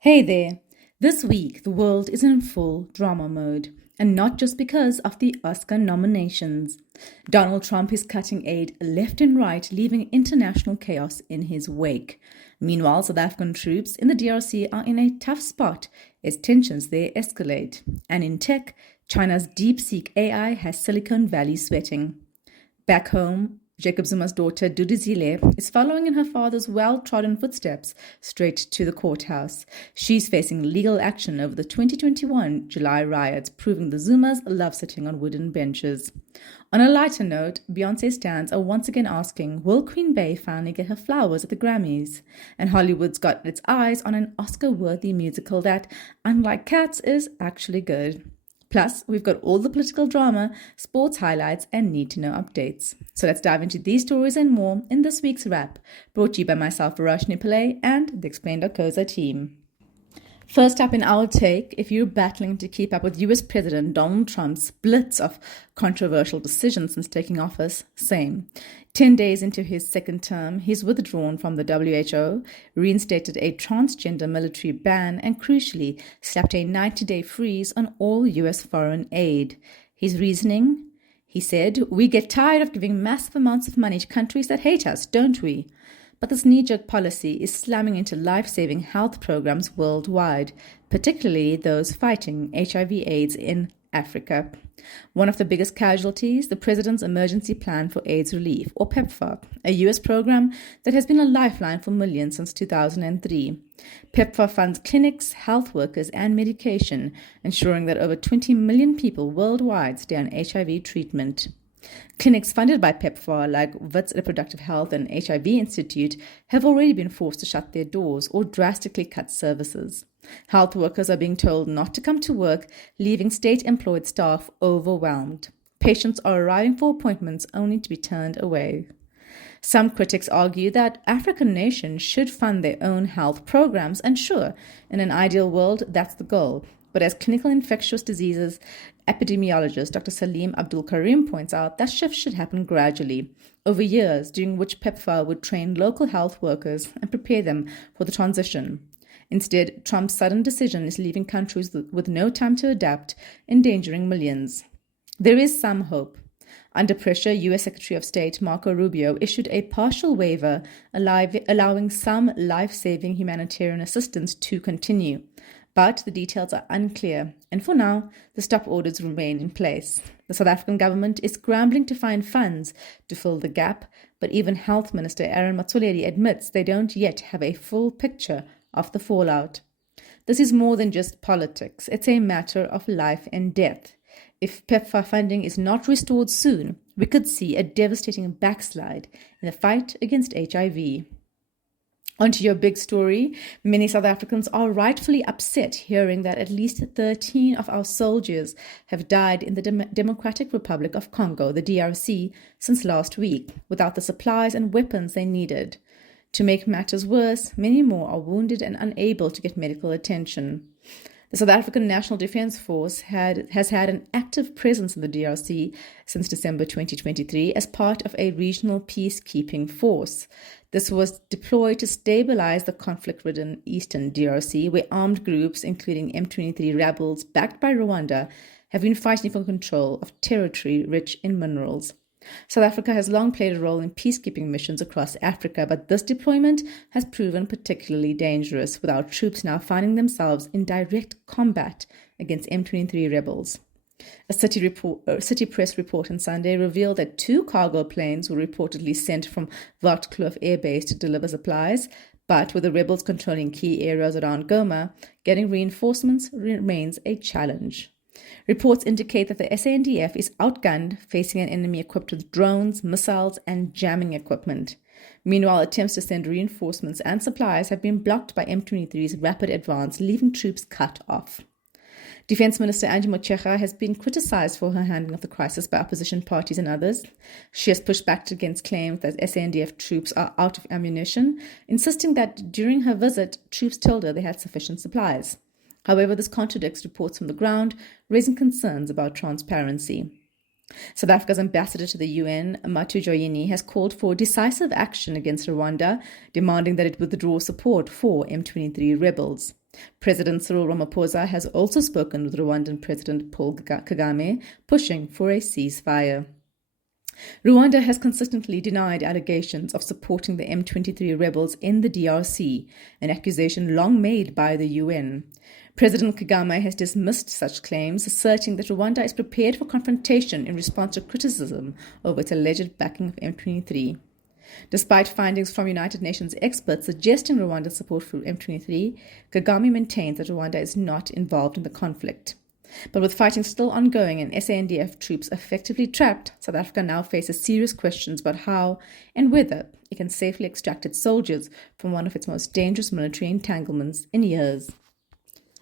Hey there! This week, the world is in full drama mode, and not just because of the Oscar nominations. Donald Trump is cutting aid left and right, leaving international chaos in his wake. Meanwhile, South African troops in the DRC are in a tough spot as tensions there escalate. And in tech, China's DeepSeek AI has Silicon Valley sweating. Back home, Jacob Zuma's daughter Duduzile is following in her father's well-trodden footsteps straight to the courthouse. She's facing legal action over the 2021 July riots, proving the Zumas love sitting on wooden benches. On a lighter note, Beyoncé stans are once again asking, will Queen Bey finally get her flowers at the Grammys? And Hollywood's got its eyes on an Oscar-worthy musical that, unlike Cats, is actually good. Plus, we've got all the political drama, sports highlights, and need-to-know updates. So let's dive into these stories and more in this week's wrap, brought to you by myself, Verashni Pillay, and the Explain.coza team. First up in our take, if you're battling to keep up with US President Donald Trump's blitz of controversial decisions since taking office, same. 10 days into his second term, he's withdrawn from the WHO, reinstated a transgender military ban, and crucially, slapped a 90-day freeze on all US foreign aid. His reasoning? He said, "We get tired of giving massive amounts of money to countries that hate us, don't we?" But this knee-jerk policy is slamming into life-saving health programs worldwide, particularly those fighting HIV/AIDS in Africa. One of the biggest casualties, the President's Emergency Plan for AIDS Relief, or PEPFAR, a US program that has been a lifeline for millions since 2003. PEPFAR funds clinics, health workers, and medication, ensuring that over 20 million people worldwide stay on HIV treatment. Clinics funded by PEPFAR, like Wits Reproductive Health and HIV Institute, have already been forced to shut their doors or drastically cut services. Health workers are being told not to come to work, leaving state-employed staff overwhelmed. Patients are arriving for appointments only to be turned away. Some critics argue that African nations should fund their own health programs, and sure, in an ideal world, that's the goal. But as clinical infectious diseases epidemiologist Dr. Salim Abdul Karim points out, that shift should happen gradually, over years, during which PEPFAR would train local health workers and prepare them for the transition. Instead, Trump's sudden decision is leaving countries with no time to adapt, endangering millions. There is some hope. Under pressure, U.S. Secretary of State Marco Rubio issued a partial waiver allowing some life-saving humanitarian assistance to continue. But the details are unclear, and for now, the stop orders remain in place. The South African government is scrambling to find funds to fill the gap, but even Health Minister Aaron Motsoaledi admits they don't yet have a full picture of the fallout. This is more than just politics. It's a matter of life and death. If PEPFAR funding is not restored soon, we could see a devastating backslide in the fight against HIV. Onto your big story. Many South Africans are rightfully upset hearing that at least 13 of our soldiers have died in the Democratic Republic of Congo, the DRC, since last week, without the supplies and weapons they needed. To make matters worse, many more are wounded and unable to get medical attention. The South African National Defence Force has had an active presence in the DRC since December 2023 as part of a regional peacekeeping force. This was deployed to stabilize the conflict-ridden eastern DRC, where armed groups, including M23 rebels backed by Rwanda, have been fighting for control of territory rich in minerals. South Africa has long played a role in peacekeeping missions across Africa, but this deployment has proven particularly dangerous, with our troops now finding themselves in direct combat against M23 rebels. A city press report on Sunday revealed that 2 cargo planes were reportedly sent from Wachtkloof Air Base to deliver supplies, but with the rebels controlling key areas around Goma, getting reinforcements remains a challenge. Reports indicate that the SANDF is outgunned, facing an enemy equipped with drones, missiles, and jamming equipment. Meanwhile, attempts to send reinforcements and supplies have been blocked by M23's rapid advance, leaving troops cut off. Defense Minister Angie Motshekga has been criticized for her handling of the crisis by opposition parties and others. She has pushed back against claims that SANDF troops are out of ammunition, insisting that during her visit, troops told her they had sufficient supplies. However, this contradicts reports from the ground, raising concerns about transparency. South Africa's ambassador to the UN, Matujoyini, has called for decisive action against Rwanda, demanding that it withdraw support for M23 rebels. President Cyril Ramaphosa has also spoken with Rwandan President Paul Kagame, pushing for a ceasefire. Rwanda has consistently denied allegations of supporting the M23 rebels in the DRC, an accusation long made by the UN. President Kagame has dismissed such claims, asserting that Rwanda is prepared for confrontation in response to criticism over its alleged backing of M23. Despite findings from United Nations experts suggesting Rwanda's support for M23, Kagame maintains that Rwanda is not involved in the conflict. But with fighting still ongoing and SANDF troops effectively trapped, South Africa now faces serious questions about how and whether it can safely extract its soldiers from one of its most dangerous military entanglements in years.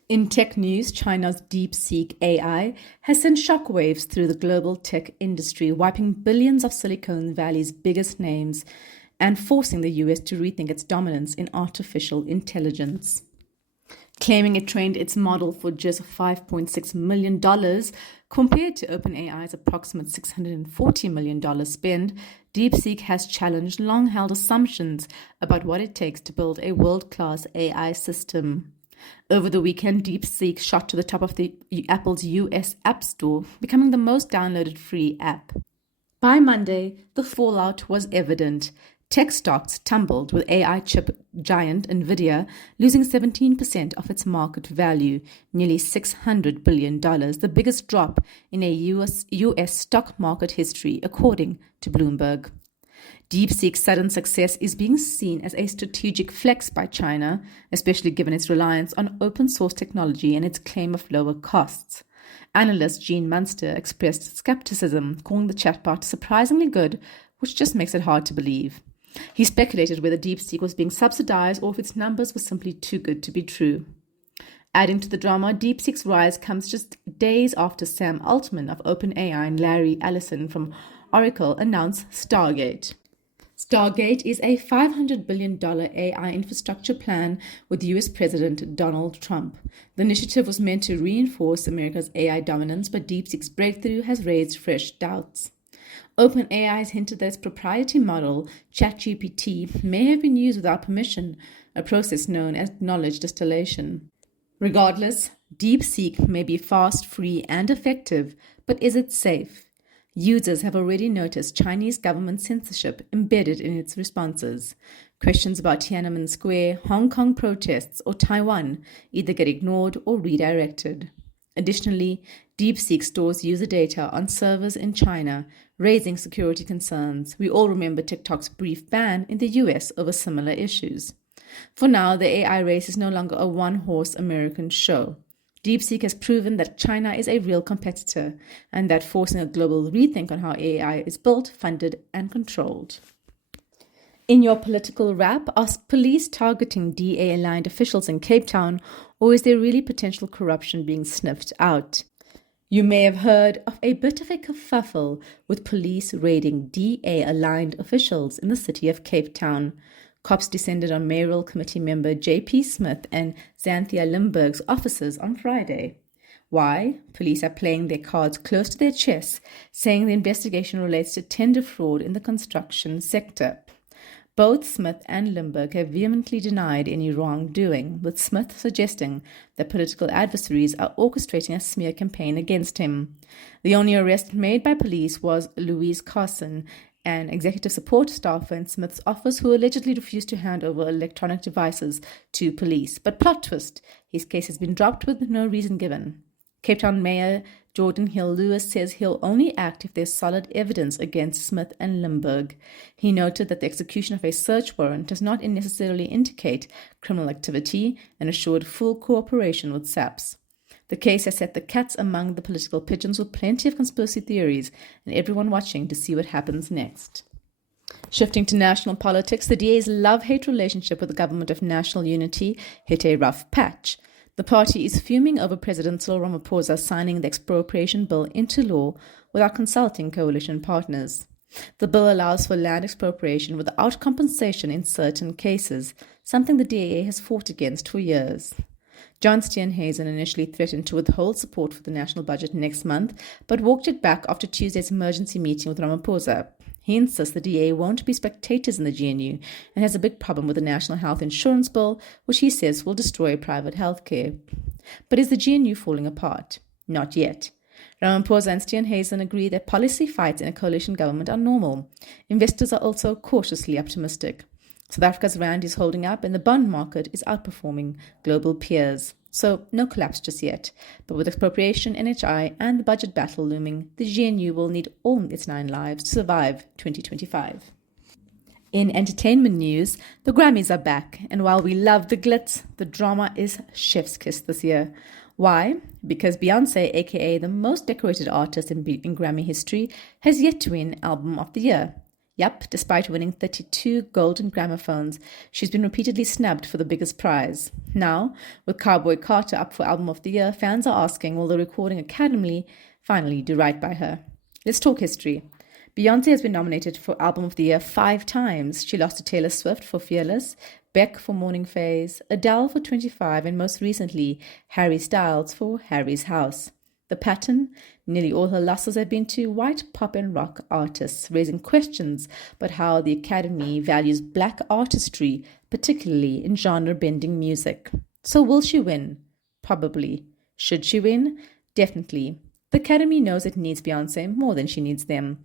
In tech news, China's DeepSeek AI has sent shockwaves through the global tech industry, wiping billions of Silicon Valley's biggest names and forcing the US to rethink its dominance in artificial intelligence. Claiming it trained its model for just $5.6 million compared to OpenAI's approximate $640 million spend, DeepSeek has challenged long-held assumptions about what it takes to build a world-class AI system. Over the weekend, DeepSeek shot to the top of Apple's US App Store, becoming the most downloaded free app. By Monday, the fallout was evident. Tech stocks tumbled, with AI chip giant Nvidia losing 17% of its market value, nearly $600 billion, the biggest drop in a US stock market history, according to Bloomberg. DeepSeek's sudden success is being seen as a strategic flex by China, especially given its reliance on open source technology and its claim of lower costs. Analyst Gene Munster expressed skepticism, calling the chatbot surprisingly good, which just makes it hard to believe. He speculated whether DeepSeek was being subsidized or if its numbers were simply too good to be true. Adding to the drama, DeepSeek's rise comes just days after Sam Altman of OpenAI and Larry Ellison from Oracle announced Stargate. Stargate is a $500 billion AI infrastructure plan with US President Donald Trump. The initiative was meant to reinforce America's AI dominance, but DeepSeek's breakthrough has raised fresh doubts. OpenAI has hinted that its proprietary model, ChatGPT, may have been used without permission, a process known as knowledge distillation. Regardless, DeepSeek may be fast, free, and effective, but is it safe? Users have already noticed Chinese government censorship embedded in its responses. Questions about Tiananmen Square, Hong Kong protests, or Taiwan either get ignored or redirected. Additionally, DeepSeek stores user data on servers in China, raising security concerns. We all remember TikTok's brief ban in the US over similar issues. For now, the AI race is no longer a one-horse American show. DeepSeek has proven that China is a real competitor and that forcing a global rethink on how AI is built, funded, and controlled. In your political wrap, are police targeting DA-aligned officials in Cape Town, or is there really potential corruption being sniffed out? You may have heard of a bit of a kerfuffle with police raiding DA-aligned officials in the city of Cape Town. Cops descended on mayoral committee member J.P. Smith and Xanthia Limburg's offices on Friday. Why? Police are playing their cards close to their chests, saying the investigation relates to tender fraud in the construction sector. Both Smith and Limburg have vehemently denied any wrongdoing, with Smith suggesting that political adversaries are orchestrating a smear campaign against him. The only arrest made by police was Louise Carson, an executive support staffer in Smith's office who allegedly refused to hand over electronic devices to police. But plot twist, his case has been dropped with no reason given. Cape Town Mayor Jordan Hill-Lewis says he'll only act if there's solid evidence against Smith and Limburg. He noted that the execution of a search warrant does not necessarily indicate criminal activity and assured full cooperation with SAPS. The case has set the cats among the political pigeons with plenty of conspiracy theories and everyone watching to see what happens next. Shifting to national politics, the DA's love-hate relationship with the government of national unity hit a rough patch. The party is fuming over President Cyril Ramaphosa signing the expropriation bill into law without consulting coalition partners. The bill allows for land expropriation without compensation in certain cases, something the DA has fought against for years. John Steenhuisen initially threatened to withhold support for the national budget next month, but walked it back after Tuesday's emergency meeting with Ramaphosa. He insists the DA won't be spectators in the GNU and has a big problem with the National Health Insurance Bill, which he says will destroy private healthcare. But is the GNU falling apart? Not yet. Ramaphosa and Steenhuisen agree that policy fights in a coalition government are normal. Investors are also cautiously optimistic. South Africa's rand is holding up and the bond market is outperforming global peers. So no collapse just yet. But with expropriation, NHI and the budget battle looming, the GNU will need all its 9 lives to survive 2025. In entertainment news, the Grammys are back, and while we love the glitz, the drama is chef's kiss this year. Why? Because Beyoncé, aka the most decorated artist in Grammy history, has yet to win Album of the Year. Yup, despite winning 32 golden gramophones, she's been repeatedly snubbed for the biggest prize. Now, with Cowboy Carter up for Album of the Year, fans are asking, will the Recording Academy finally do right by her? Let's talk history. Beyoncé has been nominated for Album of the Year 5 times. She lost to Taylor Swift for Fearless, Beck for Morning Phase, Adele for 25, and most recently, Harry Styles for Harry's House. The pattern? Nearly all her losses have been to white pop and rock artists, raising questions about how the Academy values black artistry, particularly in genre-bending music. So will she win? Probably. Should she win? Definitely. The Academy knows it needs Beyoncé more than she needs them.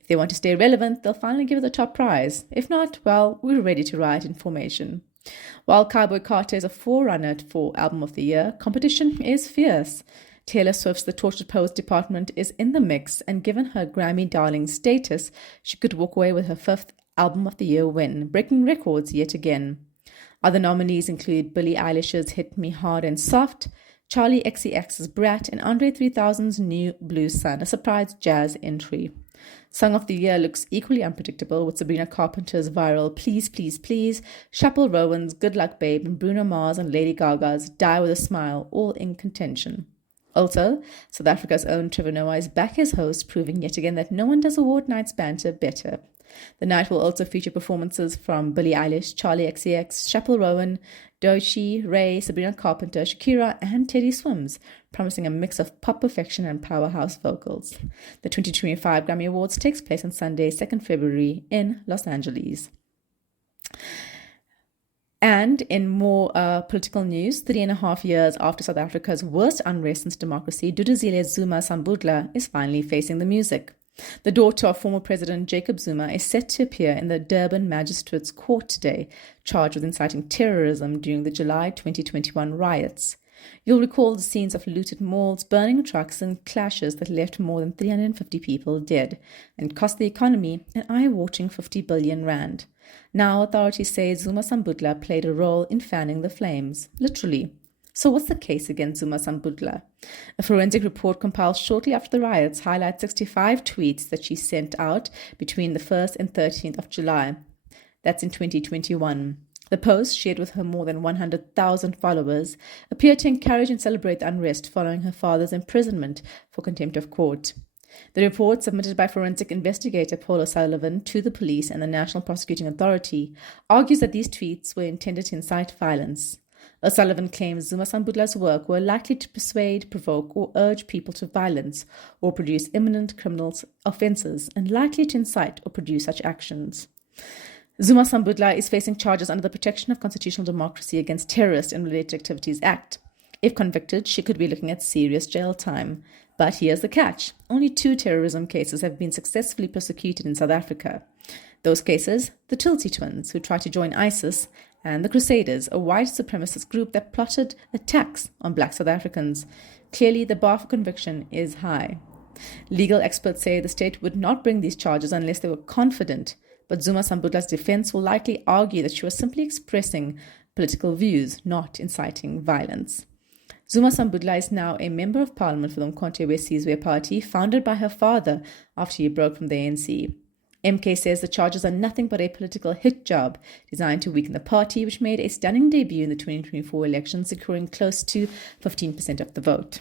If they want to stay relevant, they'll finally give her the top prize. If not, well, we're ready to riot in formation. While Cowboy Carter is a forerunner for Album of the Year, competition is fierce. Taylor Swift's The Tortured Poets Department is in the mix, and given her Grammy darling status, she could walk away with her 5th Album of the Year win, breaking records yet again. Other nominees include Billie Eilish's Hit Me Hard and Soft, Charlie XCX's Brat, and Andre 3000's New Blue Sun, a surprise jazz entry. Song of the Year looks equally unpredictable, with Sabrina Carpenter's viral Please, Please, Please, Chappell Rowan's Good Luck Babe, and Bruno Mars and Lady Gaga's Die With a Smile, all in contention. Also, South Africa's own Trevor Noah is back as host, proving yet again that no one does award night's banter better. The night will also feature performances from Billie Eilish, Charlie XCX, Chappell Rowan, Doechii, Ray, Sabrina Carpenter, Shakira, and Teddy Swims, promising a mix of pop perfection and powerhouse vocals. The 2025 Grammy Awards takes place on Sunday, 2nd February in Los Angeles. And in more political news, 3.5 years after South Africa's worst unrest since democracy, Duduzile Zuma-Sambudla is finally facing the music. The daughter of former President Jacob Zuma is set to appear in the Durban Magistrates Court today, charged with inciting terrorism during the July 2021 riots. You'll recall the scenes of looted malls, burning trucks, and clashes that left more than 350 people dead and cost the economy an eye-watering 50 billion rand. Now authorities say Zuma-Sambudla played a role in fanning the flames, literally. So what's the case against Zuma-Sambudla? A forensic report compiled shortly after the riots highlights 65 tweets that she sent out between the 1st and 13th of July. That's in 2021. The posts, shared with her more than 100,000 followers, appear to encourage and celebrate the unrest following her father's imprisonment for contempt of court. The report, submitted by forensic investigator Paul O'Sullivan to the police and the National Prosecuting Authority, argues that these tweets were intended to incite violence. O'Sullivan claims Zuma-Sambudla's work were likely to persuade, provoke, or urge people to violence, or produce imminent criminal offences, and likely to incite or produce such actions. Zuma-Sambudla is facing charges under the Protection of Constitutional Democracy Against Terrorist and Related Activities Act. If convicted, she could be looking at serious jail time. But here's the catch. Only 2 terrorism cases have been successfully prosecuted in South Africa. Those cases, the Tulsi twins, who tried to join ISIS, and the Crusaders, a white supremacist group that plotted attacks on black South Africans. Clearly, the bar for conviction is high. Legal experts say the state would not bring these charges unless they were confident, but Zuma-Sambudla's defense will likely argue that she was simply expressing political views, not inciting violence. Zuma-Sambudla is now a member of parliament for the Umkhonto we Sizwe party, founded by her father after he broke from the ANC. MK says the charges are nothing but a political hit job designed to weaken the party, which made a stunning debut in the 2024 election, securing close to 15% of the vote.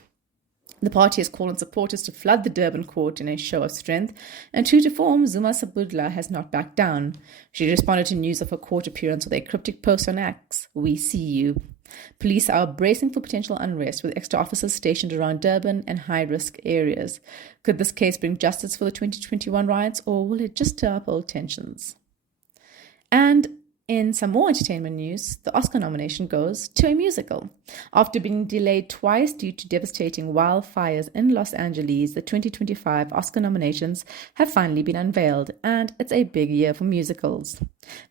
The party has called on supporters to flood the Durban court in a show of strength, and true to form, Zuma-Sambudla has not backed down. She responded to news of her court appearance with a cryptic post on X, "We see you." Police are bracing for potential unrest with extra officers stationed around Durban and high-risk areas. Could this case bring justice for the 2021 riots, or will it just stir up old tensions? And in some more entertainment news, the Oscar nomination goes to a musical. After being delayed twice due to devastating wildfires in Los Angeles, the 2025 Oscar nominations have finally been unveiled, and it's a big year for musicals.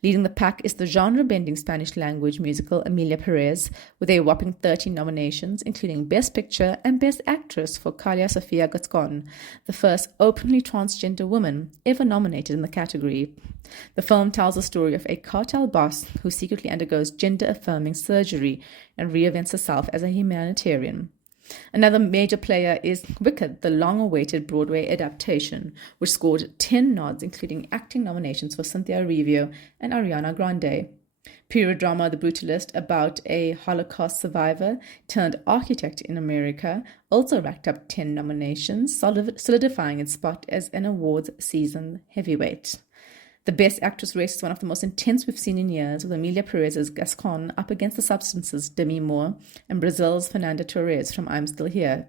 Leading the pack is the genre-bending Spanish-language musical Emilia Perez, with a whopping 13 nominations, including Best Picture and Best Actress for Kalia Sofia Gascon, the first openly transgender woman ever nominated in the category. The film tells the story of a cartel boss who secretly undergoes gender-affirming surgery and reinvents herself as a humanitarian. Another major player is Wicked, the long-awaited Broadway adaptation, which scored 10 nods, including acting nominations for Cynthia Erivo and Ariana Grande. Period drama The Brutalist, about a Holocaust survivor turned architect in America, also racked up 10 nominations, solidifying its spot as an awards season heavyweight. The Best Actress race is one of the most intense we've seen in years, with Emilia Perez's Gascon up against The Substance's Demi Moore and Brazil's Fernanda Torres from I'm Still Here.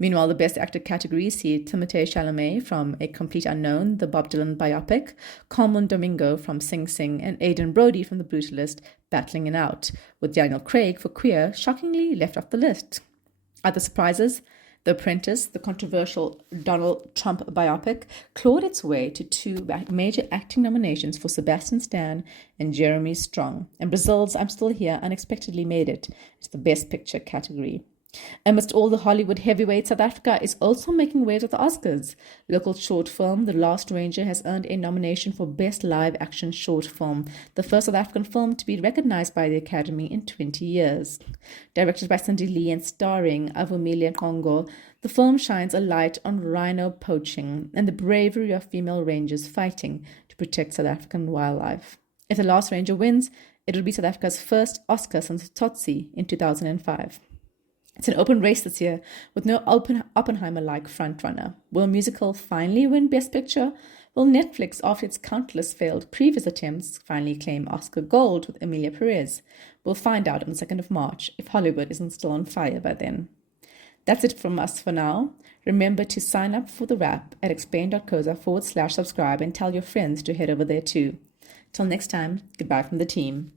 Meanwhile, the Best Actor category sees Timothée Chalamet from A Complete Unknown, the Bob Dylan biopic, Carmen Domingo from Sing Sing, and Aidan Brody from The Brutalist battling it out, with Daniel Craig for Queer shockingly left off the list. Other surprises? The Apprentice, the controversial Donald Trump biopic, clawed its way to 2 major acting nominations for Sebastian Stan and Jeremy Strong, and Brazil's I'm Still Here unexpectedly made it to the Best Picture category. Amidst all the Hollywood heavyweights, South Africa is also making waves at the Oscars. Local short film The Last Ranger has earned a nomination for Best Live Action Short Film, the first South African film to be recognized by the Academy in 20 years. Directed by Cindy Lee and starring Avumile Nkongo, the film shines a light on rhino poaching and the bravery of female rangers fighting to protect South African wildlife. If The Last Ranger wins, it will be South Africa's first Oscar since Tsotsi in 2005. It's an open race this year, with no Oppenheimer-like frontrunner. Will a musical finally win Best Picture? Will Netflix, after its countless failed previous attempts, finally claim Oscar gold with Emilia Perez? We'll find out on the 2nd of March, if Hollywood isn't still on fire by then. That's it from us for now. Remember to sign up for the wrap at explain.coza/subscribe and tell your friends to head over there too. Till next time, goodbye from the team.